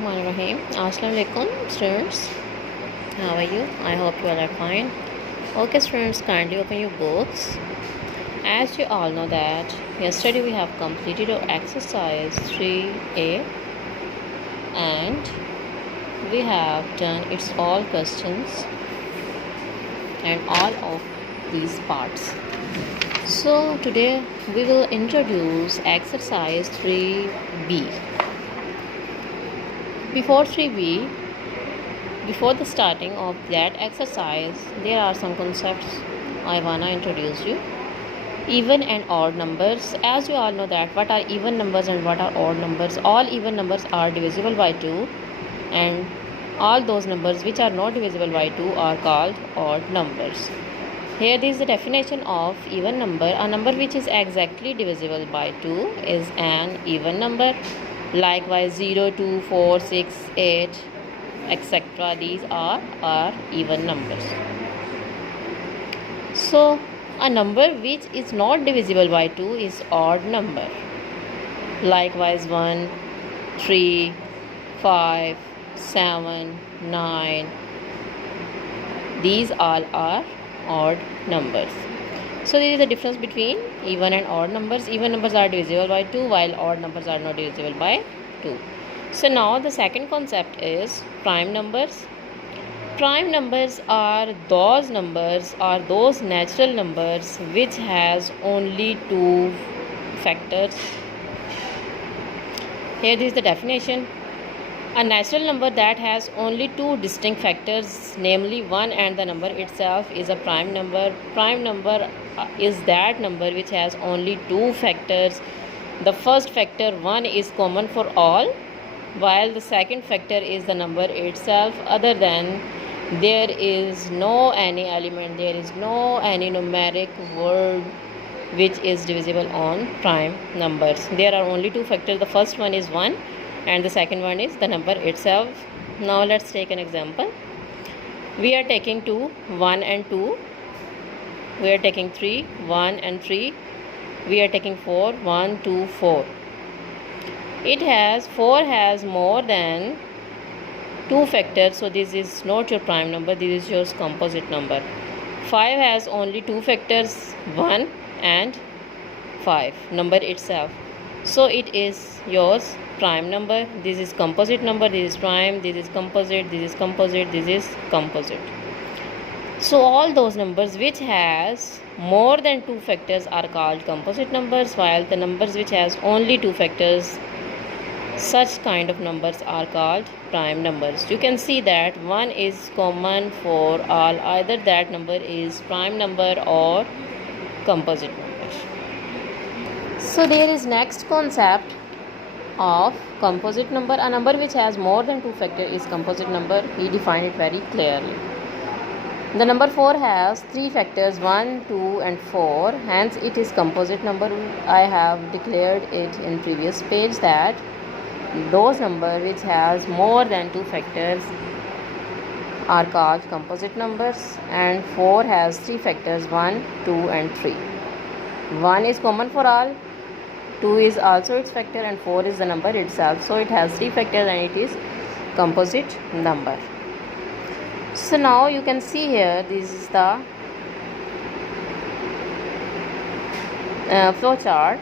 Bismillahirrahmanirrahim. Assalamu alaikum students. How are you? I hope you all are fine. Okay students, kindly open your books. As you all know that yesterday we have completed our exercise 3A and we have done its all questions and all of these parts. So today we will introduce exercise 3B. Before 3B, before the starting of that exercise, there are some concepts I wanna introduce you. Even and odd numbers. As you all know that what are even numbers and what are odd numbers. All even numbers are divisible by 2 and all those numbers which are not divisible by 2 are called odd numbers. Here is the definition of even number. A number which is exactly divisible by 2 is an even number. Likewise 0, 2, 4, 6, 8, etc. These are even numbers. So a number which is not divisible by 2 is odd number. Likewise 1, 3, 5, 7, 9. These all are odd numbers. So there is a difference between even and odd numbers. Even numbers are divisible by 2 while odd numbers are not divisible by 2. So now the second concept is prime numbers. Prime numbers are those natural numbers which has only 2 factors. Here is the definition. A natural number that has only 2 distinct factors, namely 1 and the number itself, is a prime number. Prime number is that number which has only 2 factors. The first factor 1 is common for all, while the second factor is the number itself. Other than there is no any element, there is no any numeric word which is divisible on prime numbers. There are only 2 factors. The first one is 1 and the second one is the number itself. Now let's take an example. We are taking 2, 1 and 2. We are taking 3, 1 and 3. We are taking 4, 1, 2, 4. 4 has more than 2 factors, so this is not your prime number, this is your composite number. 5 has only 2 factors, 1 and 5, number itself. So it is yours prime number. This is composite number, this is prime, this is composite, this is composite, this is composite. So all those numbers which has more than 2 factors are called composite numbers, while the numbers which has only 2 factors, such kind of numbers are called prime numbers. You can see that 1 is common for all. Either that number is prime number or composite number. So there is next concept of composite number. A number which has more than 2 factors is composite number. He defined it very clearly. The number 4 has 3 factors, 1, 2 and 4. Hence it is composite number. I have declared it in previous page that those numbers which has more than 2 factors are called composite numbers, and 4 has 3 factors, 1, 2 and 3. 1 is common for all, 2 is also its factor and 4 is the number itself. So it has 3 factors and it is composite number. So now you can see here, this is the flow chart.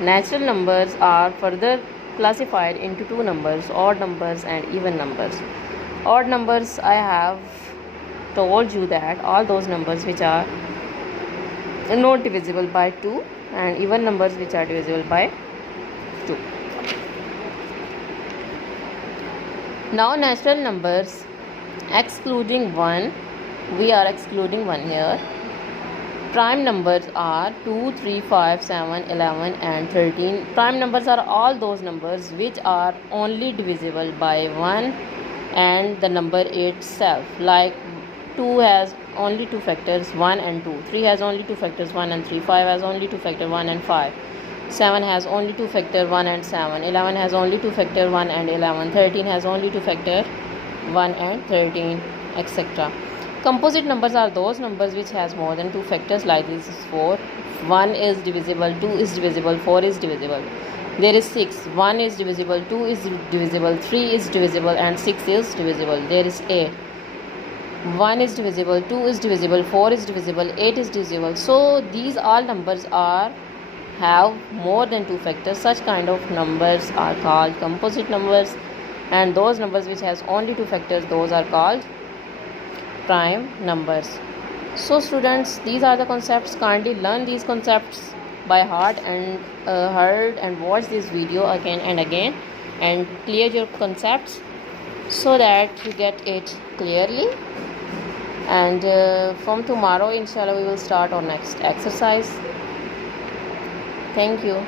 Natural numbers are further classified into 2 numbers, odd numbers and even numbers. Odd numbers, I have told you that all those numbers which are not divisible by 2, and even numbers which are divisible by 2. Now natural numbers excluding 1, we are excluding 1 here. Prime numbers are 2, 3, 5, 7, 11 and 13. Prime numbers are all those numbers which are only divisible by 1 and the number itself. Like 2 has only 2 factors, 1 and 2. 3 has only 2 factors, 1 and 3. 5 has only 2 factors, 1 and 5. 7 has only 2 factors, 1 and 7. 11 has only 2 factors, 1 and 11. 13 has only 2 factors, 1 and 13, etc. Composite numbers are those numbers which has more than 2 factors, like this is 4. 1 is divisible, 2 is divisible, 4 is divisible. There is 6. 1 is divisible, 2 is divisible, 3 is divisible, and 6 is divisible. There is 8. 1 is divisible, 2 is divisible, 4 is divisible, 8 is divisible. So these all numbers have more than 2 factors. Such kind of numbers are called composite numbers, and those numbers which has only 2 factors, those are called prime numbers. So students, these are the concepts. Kindly learn these concepts by heart and heard and watch this video again and again and clear your concepts so that you get it clearly. And from tomorrow inshallah we will start our next exercise. Thank you.